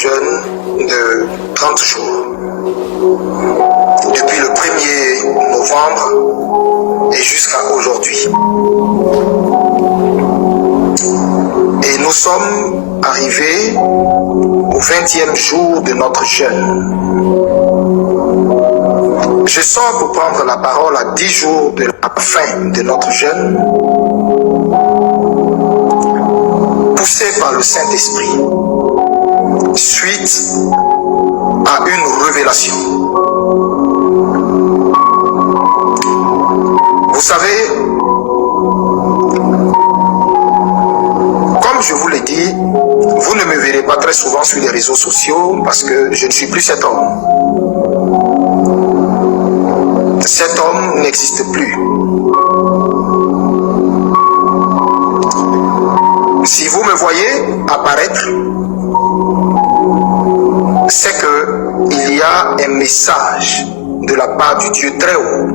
jeûne de 30 jours. Depuis le 1er novembre et jusqu'à aujourd'hui. Et nous sommes arrivés au 20e jour de notre jeûne. Je sors pour prendre la parole à 10 jours de la fin de notre jeûne, poussé par le Saint-Esprit, suite à une révélation. Vous savez, comme je vous l'ai dit, vous ne me verrez pas très souvent sur les réseaux sociaux parce que je ne suis plus cet homme. Cet homme n'existe plus. Si vous me voyez apparaître, c'est qu'il y a un message de la part du Dieu très haut.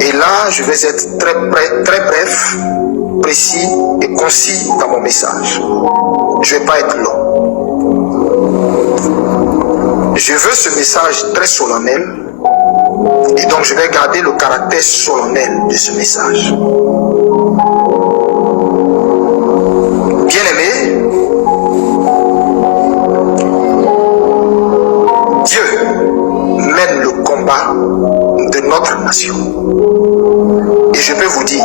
Et là, je vais être très bref, précis et concis dans mon message. Je ne vais pas être long. Je veux ce message très solennel et donc je vais garder le caractère solennel de ce message. Bien-aimés, Dieu mène le combat de notre nation. Et je peux vous dire,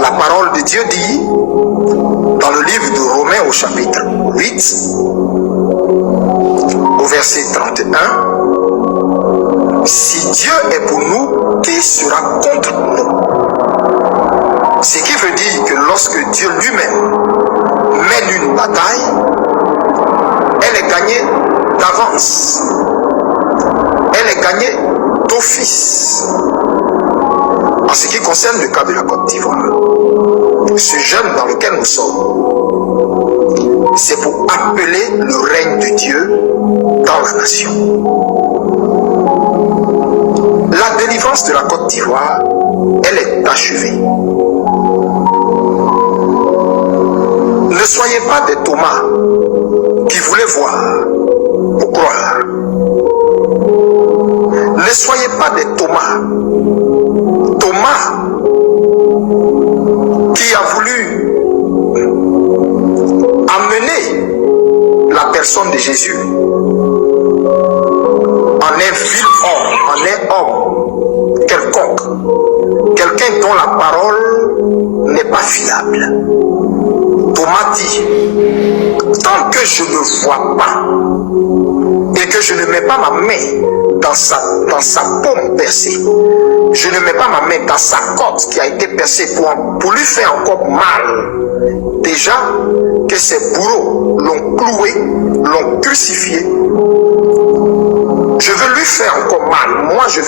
la parole de Dieu dit dans le livre de Romains au chapitre 8, au verset 31, si Dieu est pour nous, qui sera contre nous? Ce qui veut dire que lorsque Dieu lui-même mène une bataille, elle est gagnée d'avance. Elle est gagnée d'office. En ce qui concerne le cas de la Côte d'Ivoire, ce jeûne dans lequel nous sommes, c'est pour appeler le règne de Dieu dans la nation. La délivrance de la Côte d'Ivoire, elle est achevée. Ne soyez pas des Thomas qui voulaient voir pour croire. Ne soyez pas des Thomas qui a voulu amener la personne de Jésus en un vil homme, en un homme quelconque, quelqu'un dont la parole n'est pas fiable. Thomas dit, tant que je ne vois pas et que je ne mets pas ma main dans sa paume percée, je ne mets pas ma main dans sa côte qui a été percée pour lui faire encore mal. Déjà que ses bourreaux l'ont cloué, l'ont crucifié, je veux lui faire encore mal. Moi, je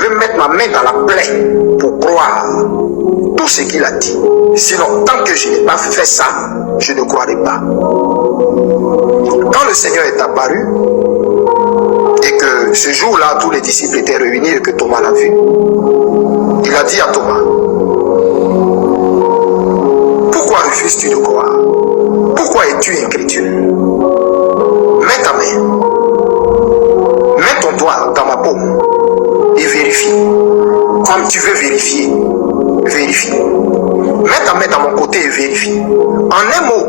veux mettre ma main dans la plaie pour croire tout ce qu'il a dit. Sinon, tant que je n'ai pas fait ça, je ne croirai pas. Quand le Seigneur est apparu, et que ce jour-là, tous les disciples étaient réunis et que Thomas l'a vu, il a dit à Thomas, pourquoi refuses-tu de croire? Pourquoi es-tu incrédule? Mets ta main, mets ton doigt dans ma paume et vérifie. Comme tu veux vérifier, vérifie. Mets ta main dans mon côté et vérifie. En un mot,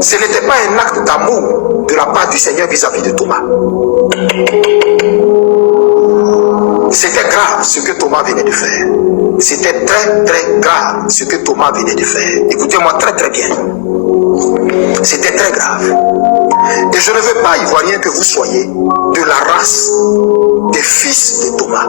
ce n'était pas un acte d'amour de la part du Seigneur vis-à-vis de Thomas. C'était grave ce que Thomas venait de faire. C'était très grave ce que Thomas venait de faire. Écoutez-moi très bien. C'était très grave. Et je ne veux pas, Ivoiriens, que vous soyez de la race des fils de Thomas.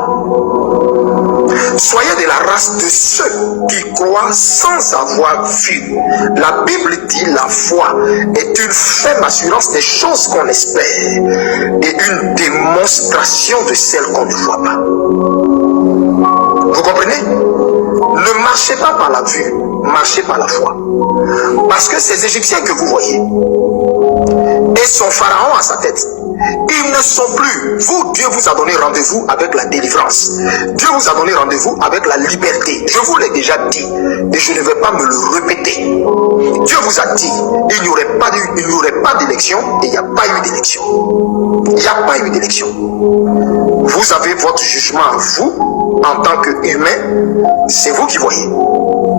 Soyez de la race de ceux qui croient sans avoir vu. La Bible dit la foi est une ferme assurance des choses qu'on espère et une démonstration de celles qu'on ne voit pas. Vous comprenez? Ne marchez pas par la vue, marchez par la foi. Parce que ces Égyptiens que vous voyez et son pharaon à sa tête. Ils ne sont plus. Vous, Dieu vous a donné rendez-vous avec la délivrance. Dieu vous a donné rendez-vous avec la liberté. Je vous l'ai déjà dit et je ne vais pas me le répéter. Dieu vous a dit, il n'y aurait pas d'élection et il n'y a pas eu d'élection. Il n'y a pas eu d'élection. Vous avez votre jugement à vous, en tant qu'humain, c'est vous qui voyez.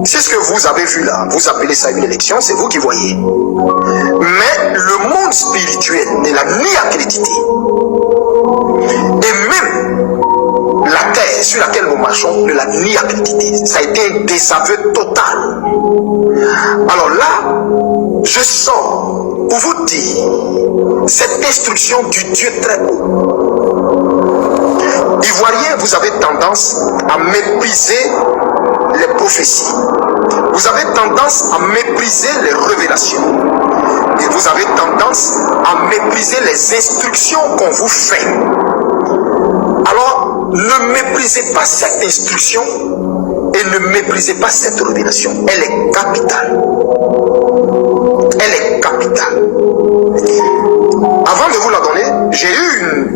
C'est ce que vous avez vu là. Vous appelez ça une élection, c'est vous qui voyez. Mais le monde spirituel ne l'a ni accrédité. Et même la terre sur laquelle nous marchons ne l'a ni accrédité. Ça a été un désaveu total. Alors là, je sors pour vous dire cette instruction du Dieu très haut. Ivoiriens, vous avez tendance à mépriser les prophéties. Vous avez tendance à mépriser les révélations. Et vous avez tendance à mépriser les instructions qu'on vous fait. Alors, ne méprisez pas cette instruction et ne méprisez pas cette révélation. Elle est capitale. Elle est capitale. Avant de vous la donner, j'ai eu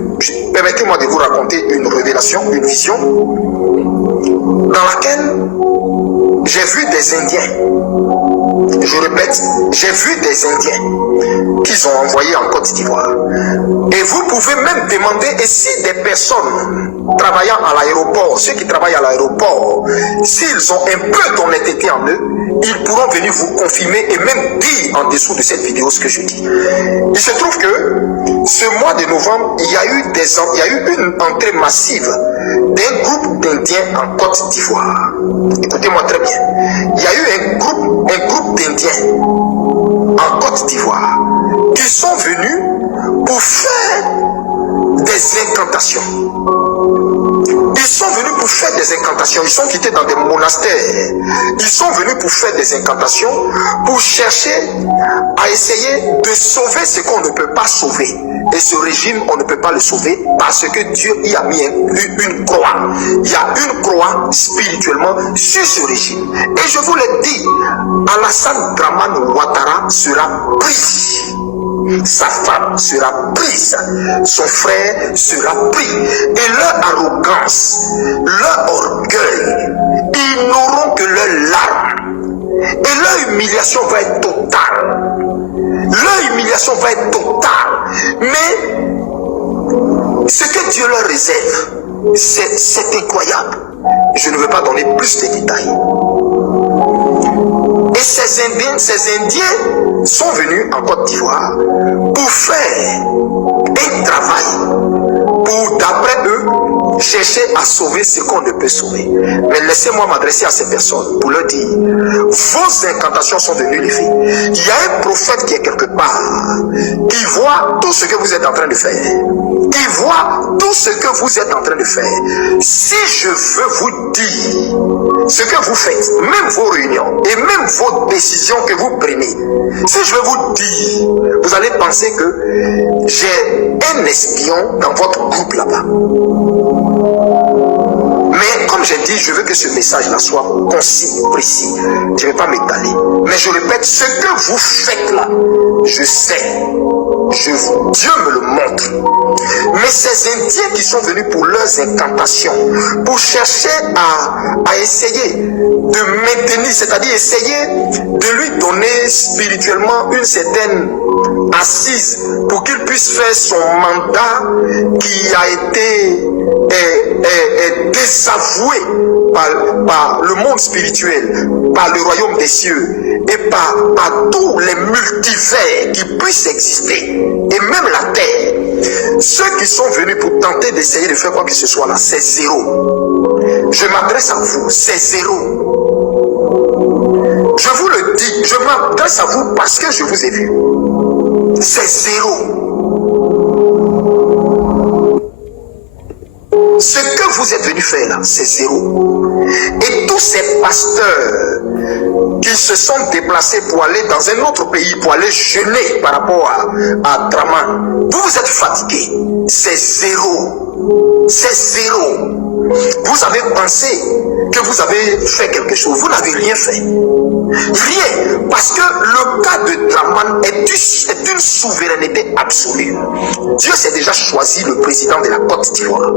permettez-moi de vous raconter une révélation, une vision, dans laquelle j'ai vu des Indiens. Je répète, j'ai vu des Indiens qu'ils ont envoyés en Côte d'Ivoire. Et vous pouvez même demander, et si des personnes travaillant à l'aéroport, ceux qui travaillent à l'aéroport, s'ils ont un peu d'honnêteté en eux, ils pourront venir vous confirmer et même dire en dessous de cette vidéo ce que je dis. Il se trouve que ce mois de novembre, il y a eu une entrée massive d'un groupe d'Indiens en Côte d'Ivoire. Écoutez-moi très bien. Il y a eu un groupe d'Indiens en Côte d'Ivoire qui sont venus pour faire des incantations. Ils sont venus pour faire des incantations. Ils sont quittés dans des monastères. Ils sont venus pour faire des incantations, pour chercher à essayer de sauver ce qu'on ne peut pas sauver. Et ce régime, on ne peut pas le sauver parce que Dieu y a mis une croix. Il y a une croix spirituellement sur ce régime. Et je vous l'ai dit, Alassane Dramane Ouattara sera pris. Sa femme sera prise, son frère sera pris, et leur arrogance, leur orgueil, ils n'auront que leurs larmes, et leur humiliation va être totale. Leur humiliation va être totale, mais ce que Dieu leur réserve, c'est incroyable. Je ne veux pas donner plus de détails. Et ces Indiens sont venus en Côte d'Ivoire pour faire un travail, pour, d'après eux, chercher à sauver ce qu'on ne peut sauver. Mais laissez-moi m'adresser à ces personnes pour leur dire, vos incantations sont devenues les filles. Il y a un prophète qui est quelque part, qui voit tout ce que vous êtes en train de faire. Qui voit tout ce que vous êtes en train de faire. Si je veux vous dire ce que vous faites, même vos réunions et même vos décisions que vous prenez, si je veux vous dire, vous allez penser que j'ai un espion dans votre groupe là-bas. Mais comme j'ai dit, je veux que ce message-là soit concis, précis. Je ne vais pas m'étaler. Mais je répète, ce que vous faites là, je sais. Dieu me le montre. Mais ces Indiens qui sont venus pour leurs incantations, pour chercher à essayer de maintenir, c'est-à-dire essayer de lui donner spirituellement une certaine assise pour qu'il puisse faire son mandat qui a été désavoué par le monde spirituel, par le royaume des cieux et par tous les multivers qui puissent exister, et même la terre. Ceux qui sont venus pour tenter d'essayer de faire quoi que ce soit là, c'est zéro. Je m'adresse à vous, c'est zéro. Je vous le dis, je m'adresse à vous parce que je vous ai vu. C'est zéro. Ce que vous êtes venu faire là, c'est zéro. Et tous ces pasteurs qui se sont déplacés pour aller dans un autre pays, pour aller jeûner par rapport à Draman, vous êtes fatigués. C'est zéro. C'est zéro. Vous avez pensé que vous avez fait quelque chose. Vous n'avez rien fait. Rien, parce que le cas de Draman est une souveraineté absolue. Dieu s'est déjà choisi le président de la Côte d'Ivoire.